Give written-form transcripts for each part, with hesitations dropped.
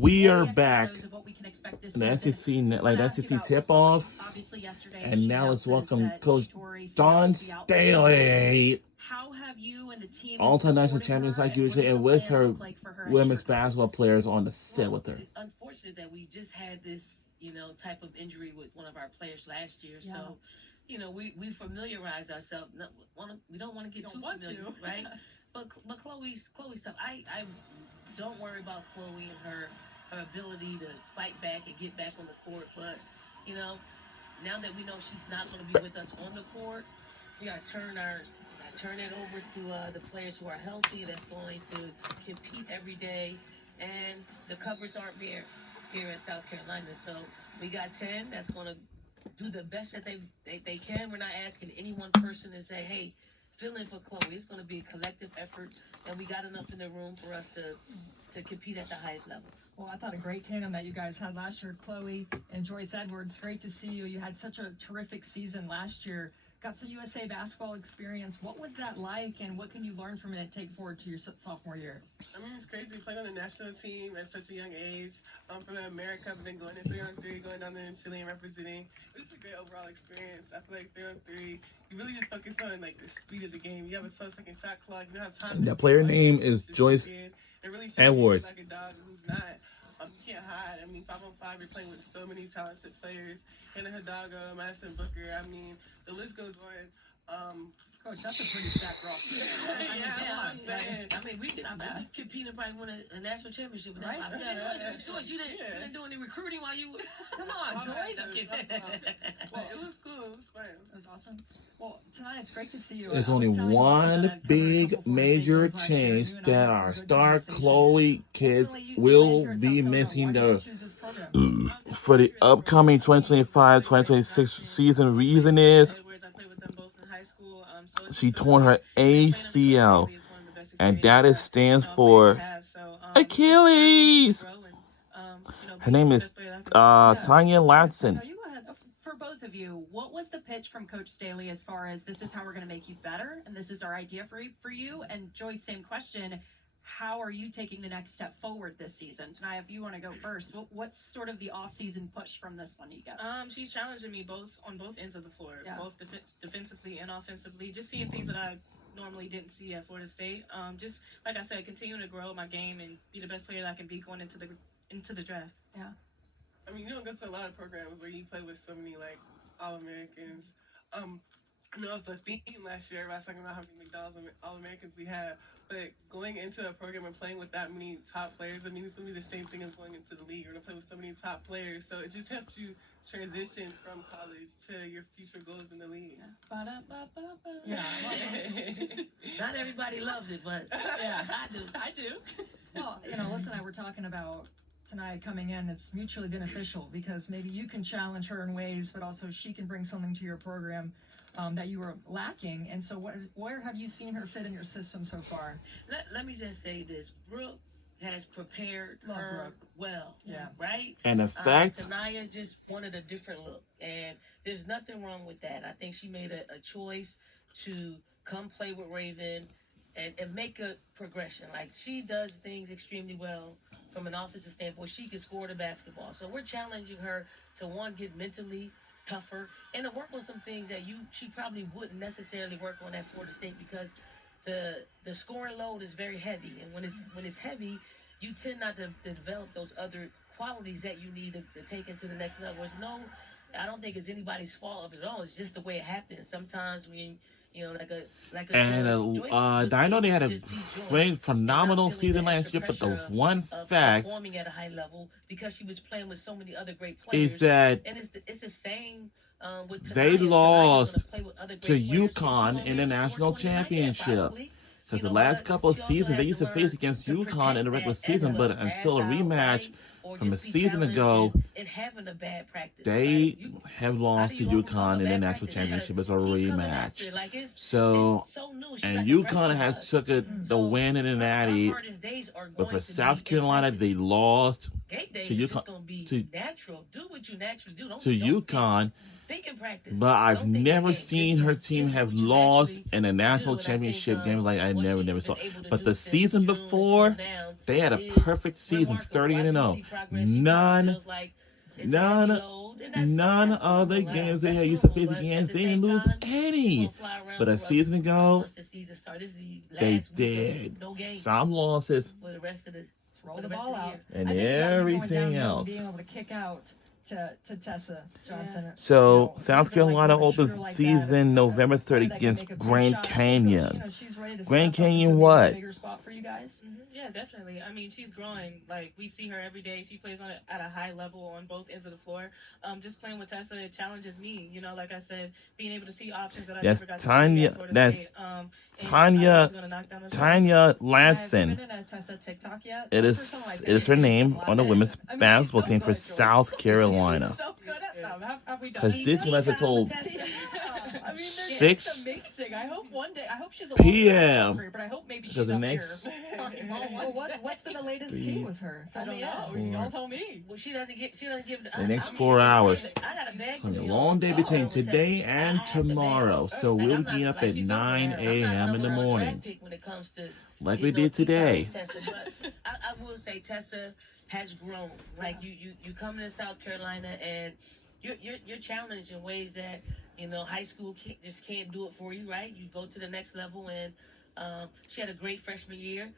We are back in the SEC, SEC tip-off, and now let's welcome Coach Dawn Staley, all-time national champions like usually, and with her women's basketball players on the set with her. It's unfortunate that we just had this, type of injury with one of our players last year. Yeah. So, we familiarize ourselves. We don't want to get too familiar, right? But Chloe's tough. I don't worry about Chloe and her ability to fight back and get back on the court. But, now that we know she's not going to be with us on the court, we got to turn it over to the players who are healthy, that's going to compete every day. And the covers aren't there here in South Carolina. So we got 10 that's going to do the best that they can. We're not asking any one person to say, hey, fill in for Chloe. It's going to be a collective effort, and we got enough in the room for us to compete at the highest level. Well, I thought a great tandem that you guys had last year, Chloe and Joyce Edwards. Great to see you. You had such a terrific season last year. Got some USA basketball experience. What was that like, and what can you learn from it and take forward to your sophomore year? I mean, it's crazy playing on the national team at such a young age. For the America, but then going in 3-on-3, going down there in Chile and representing. It was a great overall experience. I feel like 3-on-3, you really just focus on the speed of the game. You have a 12-second shot clock. You don't have time. That player name is Joyce Edwards. Like a dog who's not. You can't hide. I mean, 5-on-5, you're playing with so many talented players. Hannah Hidalgo, Madison Booker. I mean, the list goes on. Coach, that's a pretty stacked roster. I mean, we compete and probably win a national championship with that. Right? Joyce, you didn't do any recruiting while you. Come on, Joyce. Well, it was cool. It was fun. It was awesome. Well, tonight it's great to see you. There's only one big major change that our star Chloe kids will be missing for the upcoming 2025-2026 season. Reason is she torn her ACL, and that stands for Achilles. Her name is Tanya Latson. For both of you, what was the pitch from Coach Staley as far as this is how we're going to make you better, and this is our idea for you? And Joyce, same question. How are you taking the next step forward this season? Tonight, if you want to go first, what's sort of the off-season push from this one you get? She's challenging me on both ends of the floor, both defensively and offensively. Just seeing things that I normally didn't see at Florida State. Just like I said, continuing to grow my game and be the best player that I can be going into the draft. Yeah. I mean, you don't go to a lot of programs where you play with so many All-Americans. I know it was a theme last year. I was talking about how many McDonald's All-Americans we have. But going into a program and playing with that many top players, I mean, it's going to be the same thing as going into the league. You're going to play with so many top players. So it just helps you transition from college to your future goals in the league. Yeah. Not everybody loves it, but yeah, I do. Well, Alyssa and I were talking about tonight coming in. It's mutually beneficial because maybe you can challenge her in ways, but also she can bring something to your program that you were lacking. And so where have you seen her fit in your system so far? Let me just say this. Brooke has prepared her well, right? And in fact, Tanaya just wanted a different look, and there's nothing wrong with that. I think she made a choice to come play with Raven and make a progression. Like, she does things extremely well from an offensive standpoint. She can score the basketball. So we're challenging her to, one, get mentally tougher and to work on some things that she probably wouldn't necessarily work on at Florida State, because the scoring load is very heavy, and when it's heavy, you tend not to develop those other qualities that you need to take into the next level. I don't think it's anybody's fault of it all. It's just the way it happens. Sometimes when I know they had a phenomenal season last year, but the one fact performing at a high level because she was playing with so many other great players is that it's the same. They lost to UConn in the national championship. Because the last couple of seasons, they used to face against UConn in the regular season, but until a rematch from a season ago, they have lost to UConn in the national championship as a rematch. So, and UConn has took the win in the Natty, but for South Carolina, they lost game days to is just UConn, gonna be to natural. Do what you naturally do. Don't UConn, think in practice. but I've Don't think in never game. seen Just- her team just do have what you lost naturally in a national do. And I think, championship game like I what never she's saw. been able to But do the since season June before, until now they had a is perfect season, remarkable. 30 I and do 0. see progress. She probably feels like it's a heavy load, and None that's of the normal. games they That's had used to normal, face but against, at the they didn't same lose time, it's any. gonna fly around But a for us season ago, once the season starts. This is the they last week of did. no games Some losses for the rest of the Roll for the the rest ball of the out. year. and I think about you going everything downhill and else. being able to kick out to Tessa Johnson. So, You South things are like Carolina that, a opens shooter like season that, November a 3rd player that can against make a big Grand shot. I think Canyon. you know, she's ready to Grand step up Canyon into what? a bigger spot for you guys. Yeah, definitely. I mean, she's growing. Like, we see her every day. She plays at a high level on both ends of the floor. Just playing with Tessa, it challenges me. You know, like I said, being able to see options that I That's never got Tanya- to see at Florida that's State. And Tanya- I know she's gonna knock down those Tanya Have you Ladson. been in a Tessa TikTok yet? It Those are is some of my it is favorite her things name from on the last women's season. I mean, she's basketball so team for good, Joyce. South Carolina. She's so good at them. Have we done? Because this one has a total I mean, they're just 6 amazing. I hope one day. I hope she's a PM. career, but I hope maybe she's Because the up next- here. Well, what's been the latest Three, tea with her? I Fill don't me know. in. Y'all tell me. Well, she doesn't give The next 4 hours. I gotta beg It's gonna be you. a long day between with Tessa. today I and have to beg. tomorrow. So Like, we'll I'm not- be up like, at she's 9 over there. I'm not a.m. in the number one draft morning, pick when it comes to, like you we know, did keep today. telling Tessa, but I will say Tessa has grown. Like you come to South Carolina and you're challenged in ways that high school can't do it for you, right? You go to the next level, and she had a great freshman year.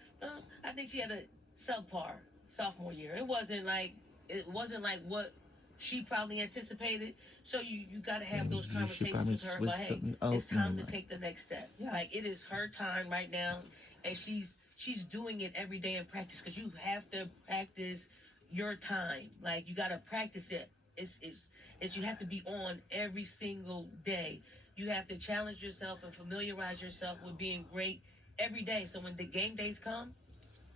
I think she had a subpar sophomore year. It wasn't like what she probably anticipated. So you got to have those You should conversations probably with her switch about, hey, something up. it's time to Never take the next step. Yeah. Like, it is her time right now, and she's doing it every day in practice, because you have to practice your time. Like, you got to practice it. It's you have to be on every single day. You have to challenge yourself and familiarize yourself with being great every day. So when the game days come,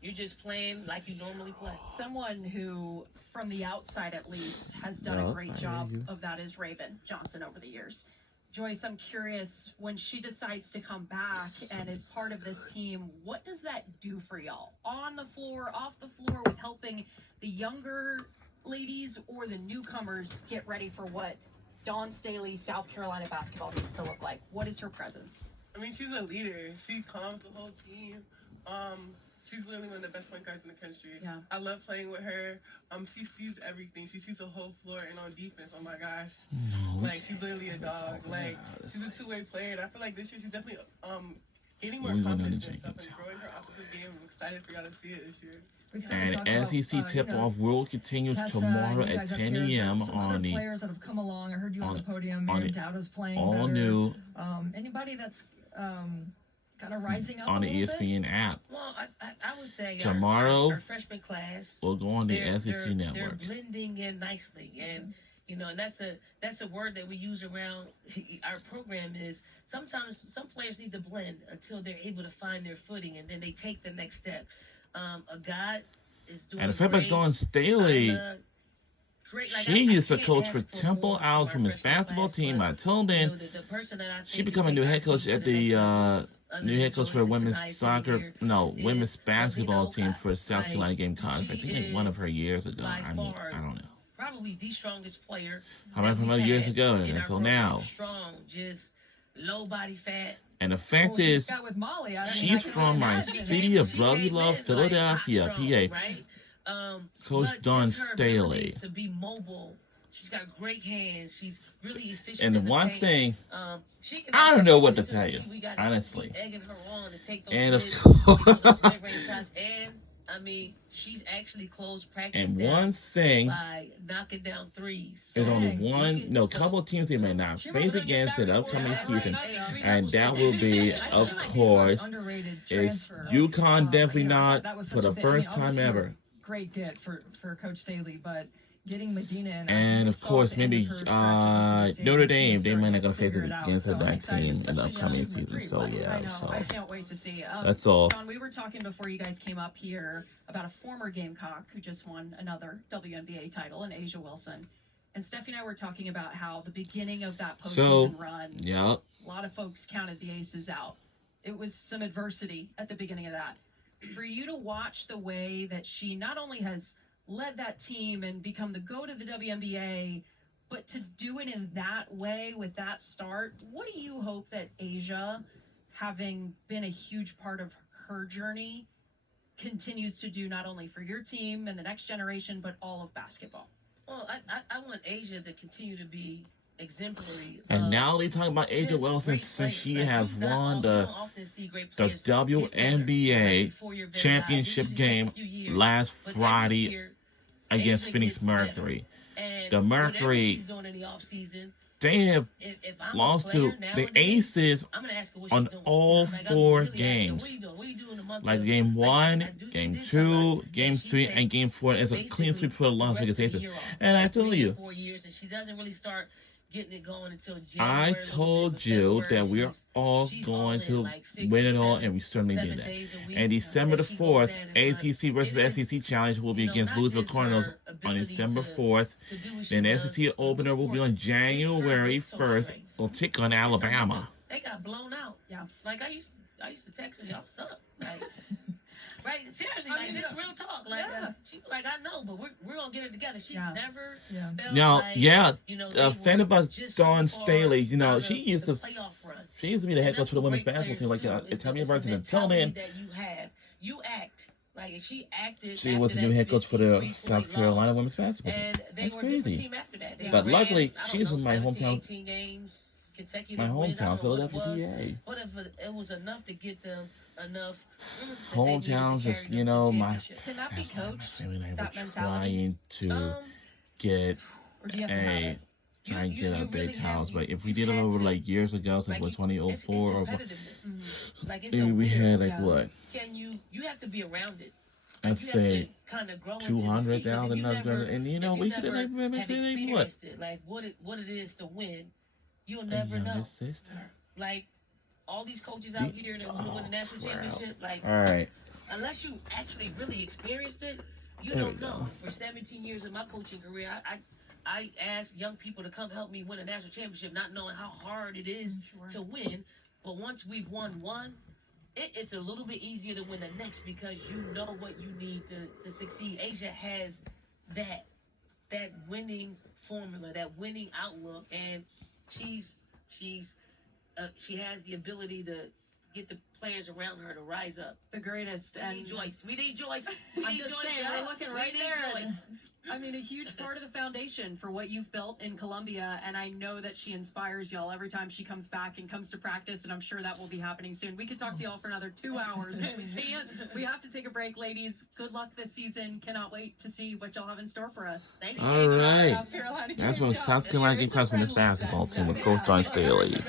you're just playing like you normally play. Someone who, from the outside at least, has done No, a great I job hear you. of that is Raven Johnson over the years. Joyce, I'm curious, when she decides to come back and is part of this team, what does that do for y'all? On the floor, off the floor, with helping the younger ladies or the newcomers get ready for what Dawn Staley's South Carolina basketball needs to look like? What is her presence? I mean, she's a leader. She calms the whole team. She's literally one of the best point guards in the country. Yeah. I love playing with her. She sees everything. She sees the whole floor, and on defense, oh my gosh, No, like she's literally a dog. Like she's a two-way player. And I feel like this year she's definitely gaining more We went on confidence to and stuff drink and growing her offensive game. I'm excited for y'all to see it this year. And SEC tip-off will continue tomorrow at 10 a.m. on the players that have come along. I heard you on the podium. on Mary the Dowda's playing all better. new Anybody that's kind of rising up on a the little bit? ESPN app. Well, I would say Tomorrow, our freshman class We'll go on the they're- SEC they're network. blending in nicely, and and that's a word that we use around our program. Is sometimes some players need to blend until they're able to find their footing, and then they take the next step. A guy is doing And the fact that Dawn Staley, great. Like, she I used to can't coach ask for more Temple from Owls our from his freshman basketball class, team. but, I told him the person that I think she become a new head coach at the new head coach for the women's women's basketball team for South Carolina Gamecocks. I think like one of her years ago. I don't know. Probably the strongest player. How many from years ago and in our until program. now. Strong, just low body fat. And the fact Well, she's is, got with Molly. I mean, she's I can from my imagine. city of She brotherly came love, in, Philadelphia, like, hot strong, PA. right? Coach But Dawn just her Staley. ability to be mobile. She's got great hands. She's really efficient. And the in the one paint. thing, She can I don't know what to we tell you, gotta honestly. keep egging her on to take those And of mid- course- those mid-range shots. And I mean, she's actually closed practice And down one thing by knocking down threes. is only Dang. one, no, couple of teams they may not She face wrote against in the upcoming Right, season. right. And that will be, of course, Underrated is transfer. UConn definitely You know, not that was for such a the big- first I time mean, obviously ever. Great get for Coach Staley, but getting Medina in, And of course, maybe Notre Dame, they might not gonna face it against that team in the upcoming season. So I yeah, know. so I can't wait to see. that's all. John, we were talking before you guys came up here about a former Gamecock who just won another WNBA title, in Asia Wilson. And Steffi and I were talking about how the beginning of that postseason run, Yeah, a lot of folks counted the Aces out. It was some adversity at the beginning of that. For you to watch the way that she not only has led that team and become the GOAT of the WNBA, but to do it in that way with that start, what do you hope that Asia, having been a huge part of her journey, continues to do not only for your team and the next generation, but all of basketball? Well, I want Asia to continue to be exemplary. And now they talking about Asia Wilson since she have won the WNBA championship game last Friday against Phoenix Mercury. The Mercury, they have lost to the Aces on all 4 games. Like game 1, game 2, game 3, and game 4 is a clean sweep for the Las Vegas Aces. And I told you, I told you that we're all going to win it all, and we certainly did that. And December the 4th, ACC versus SEC Challenge will be against Louisville Cardinals on December 4th. Then the SEC opener will be on January 1st. We'll take on Alabama. They got blown out. Yeah. Like I used to text her, y'all suck. Like, right? Seriously, like this real talk. Like, she like I know, but we're gonna get it together. She never felt like, offended about Dawn Staley. You know, she used to be the head coach for the women's basketball team. Like, tell me about it until then. You act like she acted. She was the new head coach for the South Carolina women's basketball team. That's crazy. But luckily, she's in my hometown. Philadelphia, PA. But if it was enough to get them enough. Hometown, just, you know, my family and I were trying to get a big house. But if we did it over like years ago, since 2004 or maybe we had like what? You have to be around it. I'd say 200,000 and you know, we should have like what? Like what it is to win. You'll never know. Sister. Like all these coaches out here that want to win the national championship, like all right. Unless you actually really experienced it, you don't know. For 17 years of my coaching career, I asked young people to come help me win a national championship, not knowing how hard it is to win. But once we've won one, it's a little bit easier to win the next because you know what you need to succeed. Asia has that winning formula, that winning outlook, and she has the ability to get the players around her to rise up. The greatest. We need Joyce. I'm just saying, we're looking right there. I mean, a huge part of the foundation for what you've built in Columbia, and I know that she inspires y'all every time she comes back and comes to practice, and I'm sure that will be happening soon. We could talk to y'all for another 2 hours, but we can't. We have to take a break, ladies. Good luck this season. Cannot wait to see what y'all have in store for us. Thank you. All right. That's what South Carolina Gamecock women's basketball team with Coach Dawn Staley.